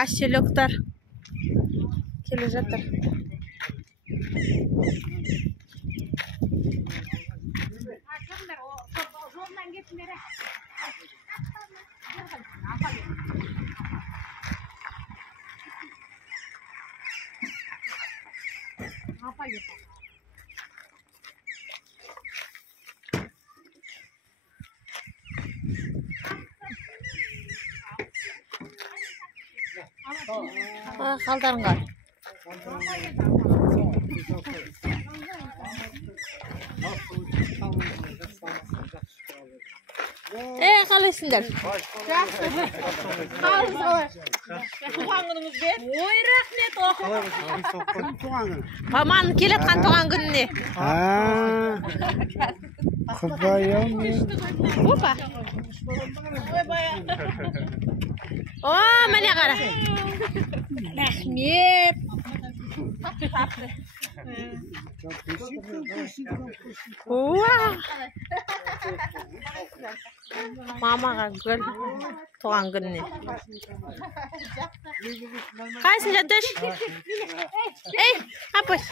Aşçılıklar kele жатыр. Қалдарыңға. Қалайсыңдар? Жақсы. Қалыңыз. Туған күніңіз бе? Ой, рахмет. Маманың келатқан туған күніне. Құдайым. Опа. О, міне қара. Рахмет. Мамаға гүл туған күніне. Қайсың жаттыш? Ей, апыш.